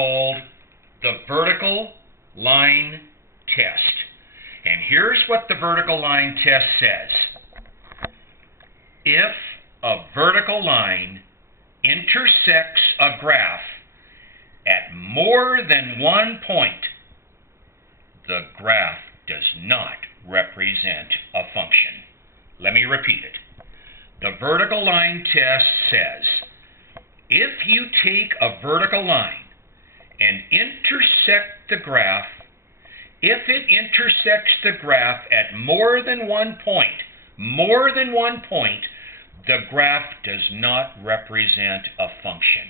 called the vertical line test. And here's what the vertical line test says. If a vertical line intersects a graph at more than one point, the graph does not represent a function. Let me repeat it. The vertical line test says, if you take a vertical line and intersect the graph, if it intersects the graph at more than one point, the graph does not represent a function.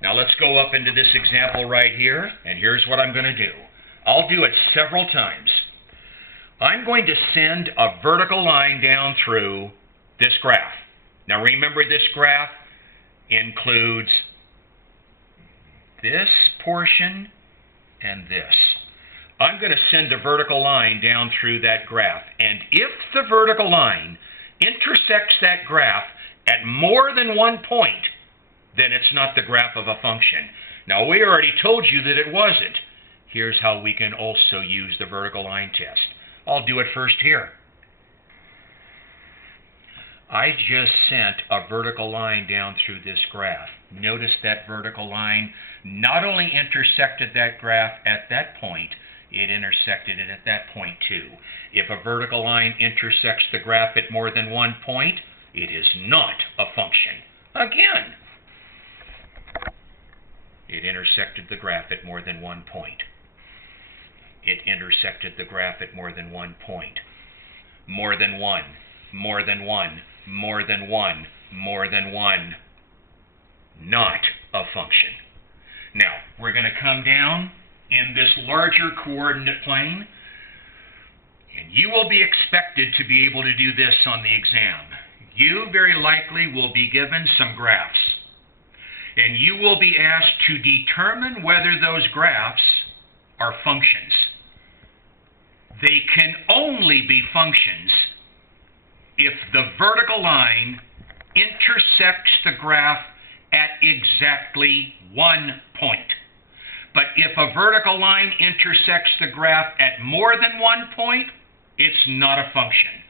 Now let's go up into this example right here, and here's what I'm going to do. I'll do it several times. I'm going to send a vertical line down through this graph. Now remember, this graph includes this portion and this. I'm going to send a vertical line down through that graph, and if the vertical line intersects that graph at more than one point, then it's not the graph of a function. Now, we already told you that it wasn't. Here's how we can also use the vertical line test. I'll do it first here. I just sent a vertical line down through this graph. Notice that vertical line not only intersected that graph at that point, it intersected it at that point too. If a vertical line intersects the graph at more than one point, it is not a function. Again, it intersected the graph at more than one point. It intersected the graph at more than one point. More than one, more than one, more than one, more than one. Not a function. Now, we're going to come down in this larger coordinate plane, and you will be expected to be able to do this on the exam. You very likely will be given some graphs, and you will be asked to determine whether those graphs are functions. They can only be functions if the vertical line intersects the graph at exactly one point. But if a vertical line intersects the graph at more than one point, it's not a function.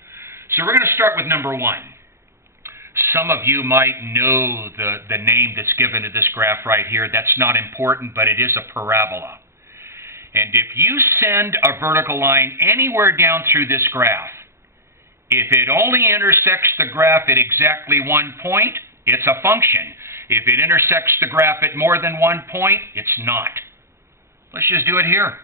So we're going to start with number one. Some of you might know the name that's given to this graph right here. That's not important, but it is a parabola. And if you send a vertical line anywhere down through this graph, if it only intersects the graph at exactly one point, it's a function. If it intersects the graph at more than one point, it's not. Let's just do it here.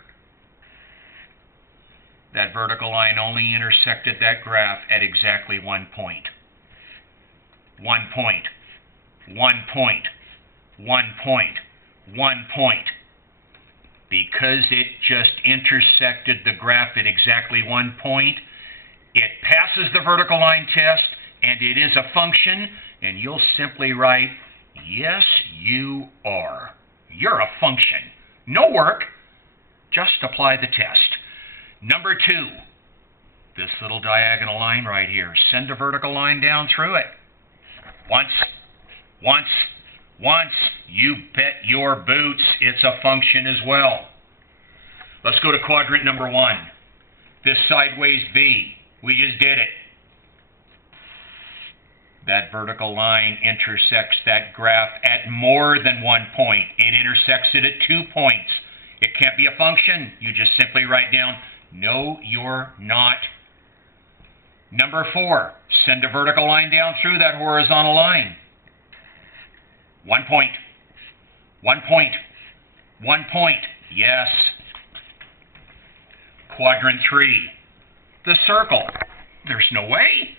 That vertical line only intersected that graph at exactly one point. 1 point, 1 point, 1 point, 1 point. Because it just intersected the graph at exactly 1 point, it passes the vertical line test, and it is a function, and you'll simply write, yes, you are. You're a function. No work. Just apply the test. Number two, this little diagonal line right here. Send a vertical line down through it. Once. You bet your boots it's a function as well. Let's go to quadrant number one. This sideways V. We just did it. That vertical line intersects that graph at more than 1 point. It intersects it at 2 points. It can't be a function. You just simply write down, no, you're not. Number four, send a vertical line down through that horizontal line. 1 point. 1 point. 1 point. Yes. Quadrant three, the circle. There's no way.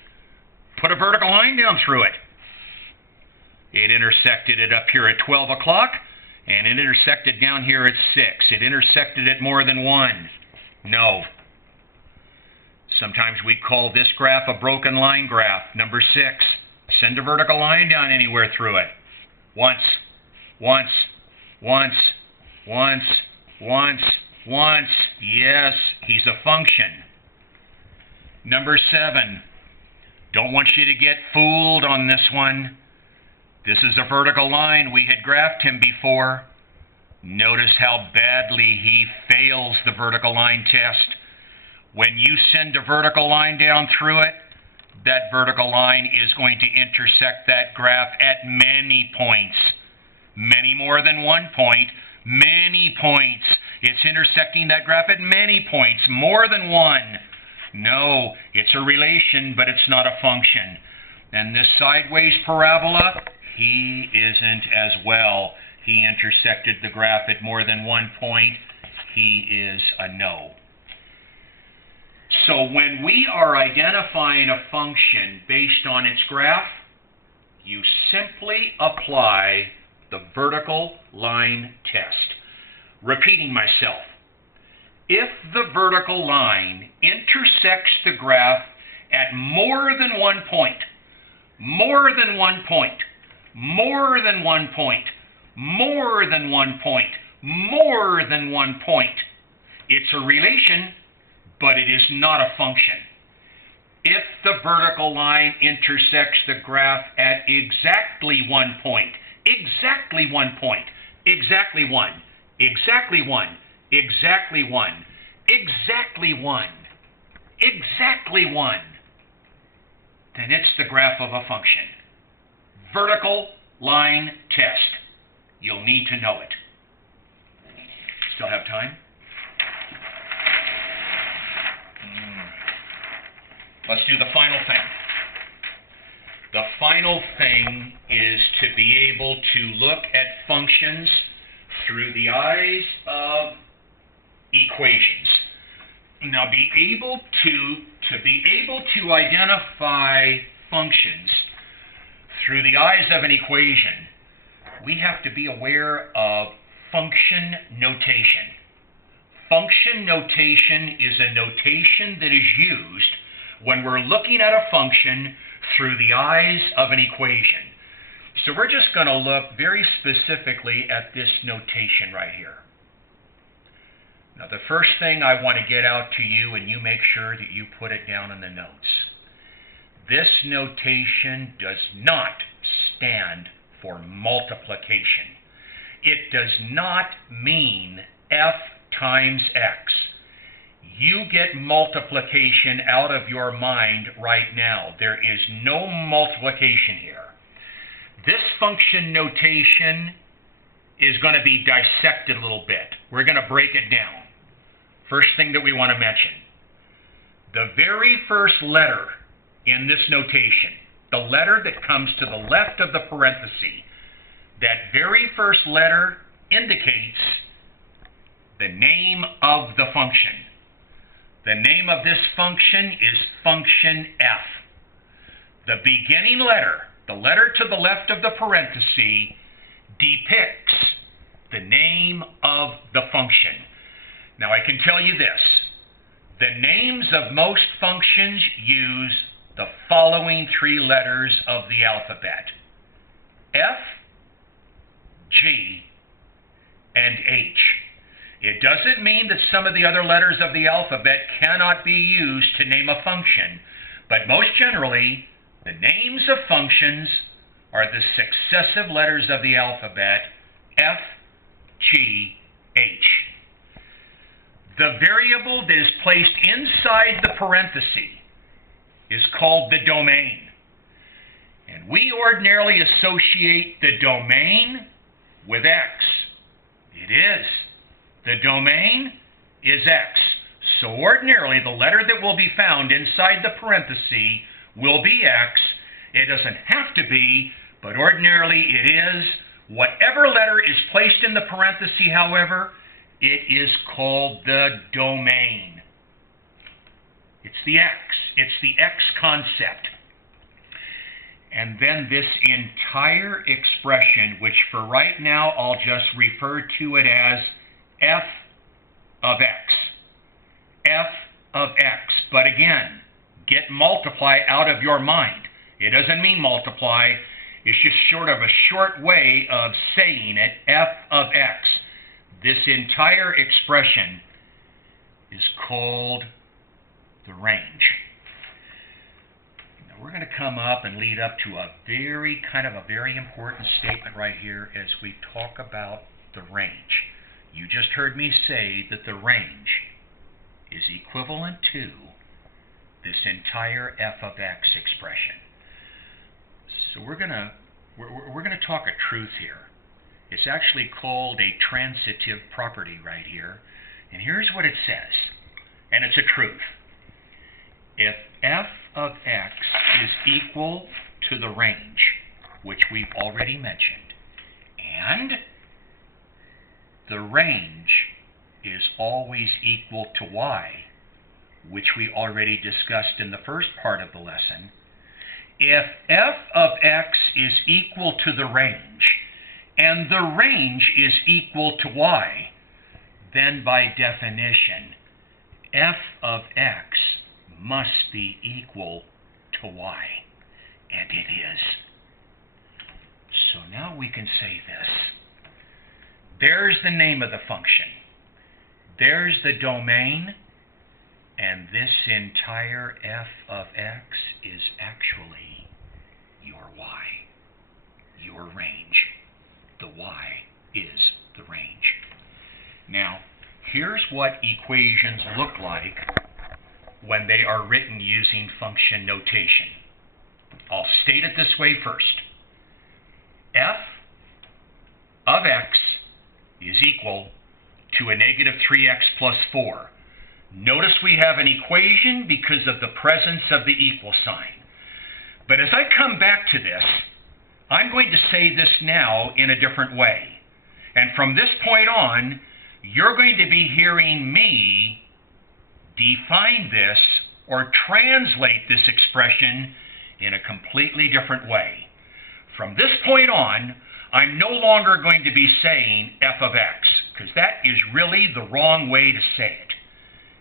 Put a vertical line down through it. It intersected it up here at 12 o'clock, and it intersected down here at 6. It intersected it more than one. No. Sometimes we call this graph a broken line graph. Number 6, send a vertical line down anywhere through it. Once. Yes, he's a function. Number 7, don't want you to get fooled on this one. This is a vertical line. We had graphed him before. Notice how badly he fails the vertical line test. When you send a vertical line down through it, that vertical line is going to intersect that graph at many points. Many more than one point, many points. It's intersecting that graph at many points, more than one. No, it's a relation, but it's not a function. And this sideways parabola, he isn't as well. He intersected the graph at more than one point. He is a no. So when we are identifying a function based on its graph, you simply apply the vertical line test. Repeating myself, if the vertical line intersects the graph at more than one point, more than one point, more than one point, more than one point, more than one point, it's a relation, but it is not a function. If the vertical line intersects the graph at exactly one point, exactly one point, exactly one, exactly one, exactly one, exactly one, exactly one, then it's the graph of a function. Vertical line test. You'll need to know it. Still have time? Let's do the final thing. The final thing is to be able to look at functions through the eyes of equations. Now, to be able to identify functions through the eyes of an equation, we have to be aware of function notation. Function notation is a notation that is used when we're looking at a function through the eyes of an equation. So we're just going to look very specifically at this notation right here. Now, the first thing I want to get out to you, and you make sure that you put it down in the notes. This notation does not stand for multiplication. It does not mean f times x. You get multiplication out of your mind right now. There is no multiplication here. This function notation is going to be dissected a little bit. We're going to break it down. First thing that we want to mention, the very first letter in this notation, the letter that comes to the left of the parenthesis, that very first letter indicates the name of the function. The name of this function is function f. The beginning letter, the letter to the left of the parenthesis, depicts the name of the function. Now, I can tell you this. The names of most functions use the following three letters of the alphabet: F, G, and H. It doesn't mean that some of the other letters of the alphabet cannot be used to name a function, but most generally, the names of functions are the successive letters of the alphabet, F, G, H. The variable that is placed inside the parenthesis is called the domain. And we ordinarily associate the domain with x. It is. The domain is x. So ordinarily, the letter that will be found inside the parenthesis will be x. It doesn't have to be, but ordinarily it is. Whatever letter is placed in the parenthesis, however, it is called the domain. It's the x. It's the x concept. And then this entire expression, which for right now I'll just refer to it as f of x. F of x. But again, get multiply out of your mind. It doesn't mean multiply. It's just sort of a short way of saying it, f of x. This entire expression is called the range. Now we're going to come up and lead up to a very important statement right here as we talk about the range. You just heard me say that the range is equivalent to this entire f of x expression. So we're gonna talk a truth here. It's actually called a transitive property right here. And here's what it says, and it's a truth. If f of x is equal to the range, which we've already mentioned, and the range is always equal to y, which we already discussed in the first part of the lesson, if f of x is equal to the range, and the range is equal to y, then by definition, f of x must be equal to y, and it is. So now we can say this. There's the name of the function. There's the domain, and this entire f of x is actually your y, your range. The y is the range. Now, here's what equations look like when they are written using function notation. I'll state it this way first. F of x is equal to a negative 3x plus 4. Notice we have an equation because of the presence of the equal sign. But as I come back to this, I'm going to say this now in a different way. And from this point on, you're going to be hearing me define this or translate this expression in a completely different way. From this point on, I'm no longer going to be saying f of x, because that is really the wrong way to say it.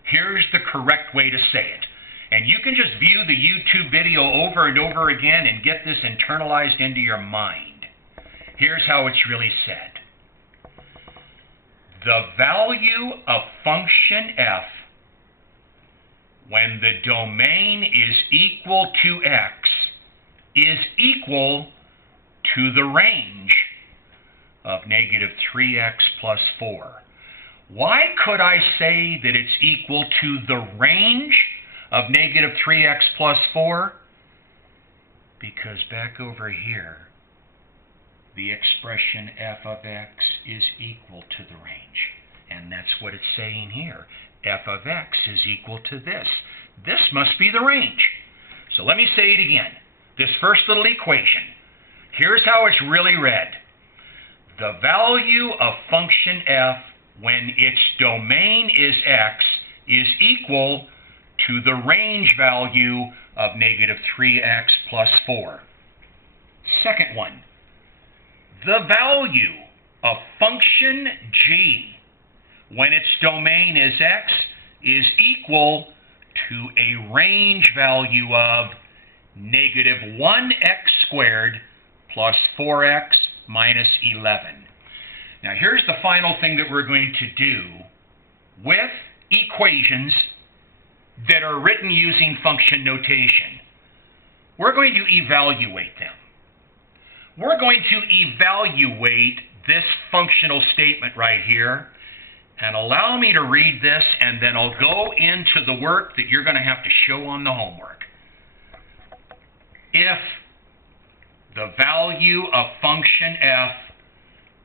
Here's the correct way to say it. And you can just view the YouTube video over and over again and get this internalized into your mind. Here's how it's really said. The value of function f when the domain is equal to x is equal to the range of negative 3x plus 4. Why could I say that it's equal to the range of negative 3x plus 4? Because back over here, the expression f of x is equal to the range. And that's what it's saying here. F of x is equal to this. This must be the range. So let me say it again. This first little equation. Here's how it's really read. The value of function f when its domain is x is equal to the range value of negative 3x plus 4. Second one. The value of function g when its domain is x is equal to a range value of negative 1x squared plus 4x minus 11. Now here's the final thing that we're going to do with equations that are written using function notation. We're going to evaluate them. We're going to evaluate this functional statement right here. And allow me to read this, and then I'll go into the work that you're going to have to show on the homework. If the value of function f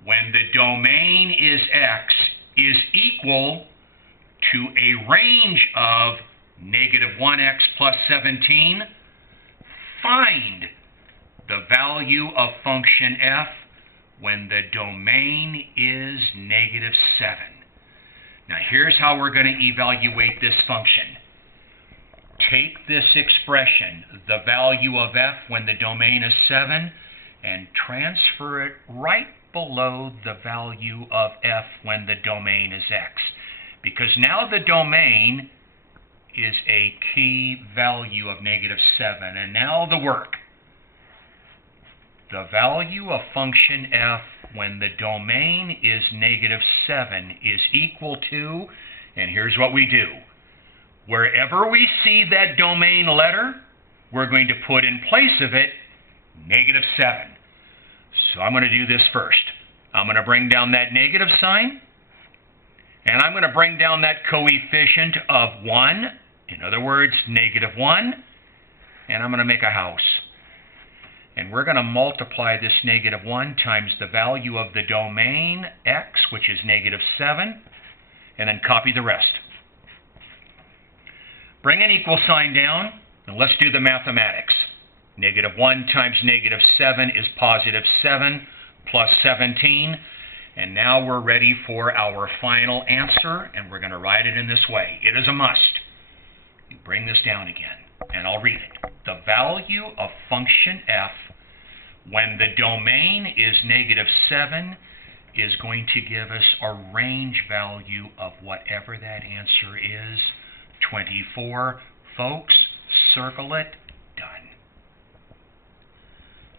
when the domain is x is equal to a range of negative 1x plus 17, find the value of function f when the domain is negative 7. Now here's how we're going to evaluate this function. Take this expression, the value of f when the domain is 7, and transfer it right below the value of f when the domain is x. Because now the domain is a key value of negative 7. And now the work. The value of function f when the domain is negative 7 is equal to, and here's what we do. Wherever we see that domain letter, we're going to put in place of it negative 7. So I'm going to do this first. I'm going to bring down that negative sign, And I'm going to bring down that coefficient of 1, in other words, -1, and I'm going to make a house. And we're going to multiply this -1 times the value of the domain, x, which is -7, and then copy the rest. Bring an equal sign down, and let's do the mathematics. -1 times -7 is +7 plus 17. And now we're ready for our final answer, and we're going to write it in this way. It is a must. You bring this down again, and I'll read it. The value of function f when the domain is -7 is going to give us a range value of whatever that answer is, 24. Folks, circle it. Done.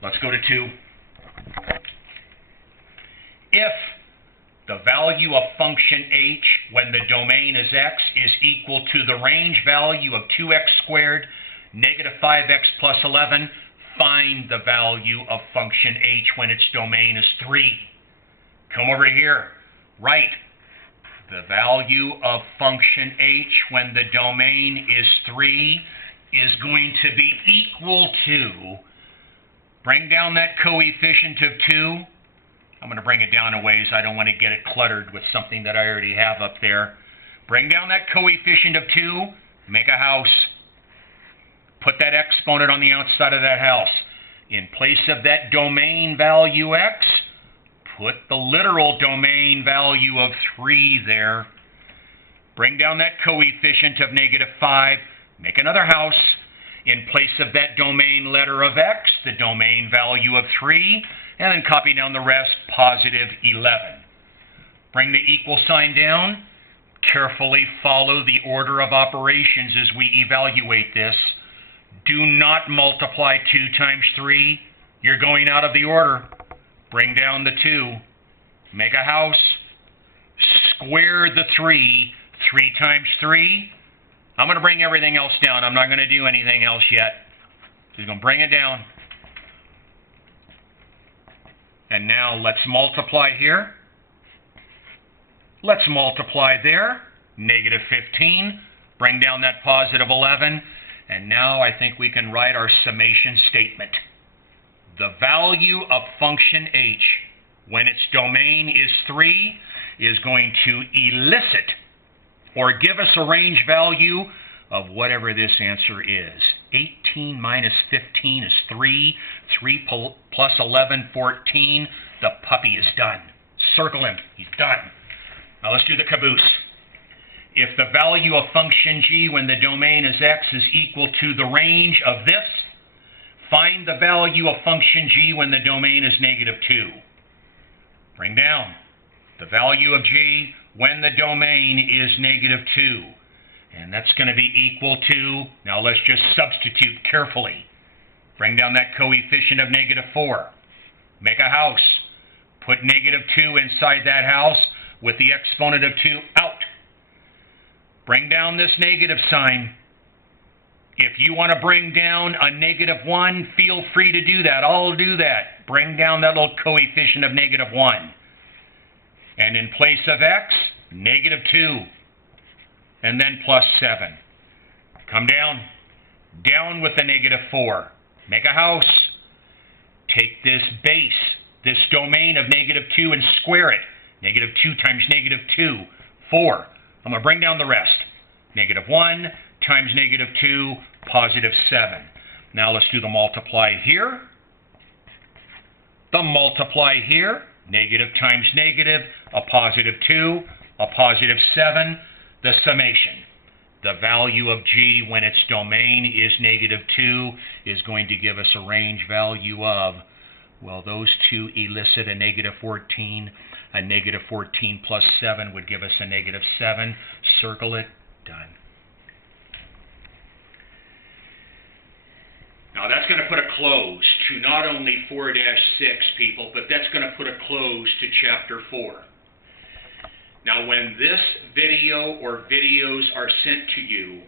Let's go to 2. If the value of function h when the domain is x is equal to the range value of 2x squared, -5x plus 11, find the value of function h when its domain is 3. Come over here. Write the value of function h when the domain is 3 is going to be equal to, bring down that coefficient of 2. I'm going to bring it down a ways. I don't want to get it cluttered with something that I already have up there. Bring down that coefficient of 2. Make a house. Put that exponent on the outside of that house. In place of that domain value x, put the literal domain value of 3 there. Bring down that coefficient of -5. Make another house. In place of that domain letter of x, the domain value of 3. And then copy down the rest, +11. Bring the equal sign down. Carefully follow the order of operations as we evaluate this. Do not multiply 2 times 3. You're going out of the order. Bring down the 2. Make a house. Square the 3. 3 times 3. I'm going to bring everything else down. I'm not going to do anything else yet. Just going to bring it down. And now let's multiply here. Let's multiply there. -15. Bring down that +11. And now I think we can write our summation statement. The value of function h when its domain is 3 is going to elicit or give us a range value of whatever this answer is. 18 minus 15 is 3. 3 plus 11, 14. The puppy is done. Circle him. He's done. Now let's do the caboose. If the value of function g when the domain is x is equal to the range of this, find the value of function g when the domain is -2. Bring down the value of g when the domain is -2. And that's going to be equal to, now let's just substitute carefully. Bring down that coefficient of -4. Make a house. Put -2 inside that house with the exponent of 2 out. Bring down this negative sign. If you want to bring down a -1, feel free to do that. I'll do that. Bring down that little coefficient of -1. And in place of x, -2. And then +7. Come down. Down with the -4. Make a house. Take this base, this domain of -2, and square it. -2 times -2, 4. I'm going to bring down the rest. -1 times -2, +7. Now let's do the multiply here. The multiply here. Negative times negative, a +2, a +7. The summation. The value of g when its domain is -2 is going to give us a range value of, well, those two elicit a -14. A -14 plus 7 would give us a -7. Circle it. Done. Now that's going to put a close to not only 4-6, people, but that's going to put a close to Chapter 4. Now when this video or videos are sent to you,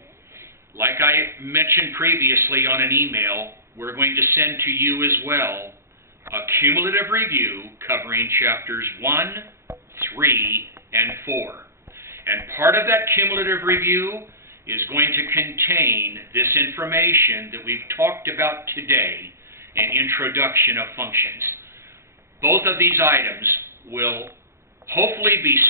like I mentioned previously on an email, we're going to send to you as well a cumulative review covering Chapters 1, 3, and 4. And part of that cumulative review is going to contain this information that we've talked about today, an introduction of functions. Both of these items will hopefully be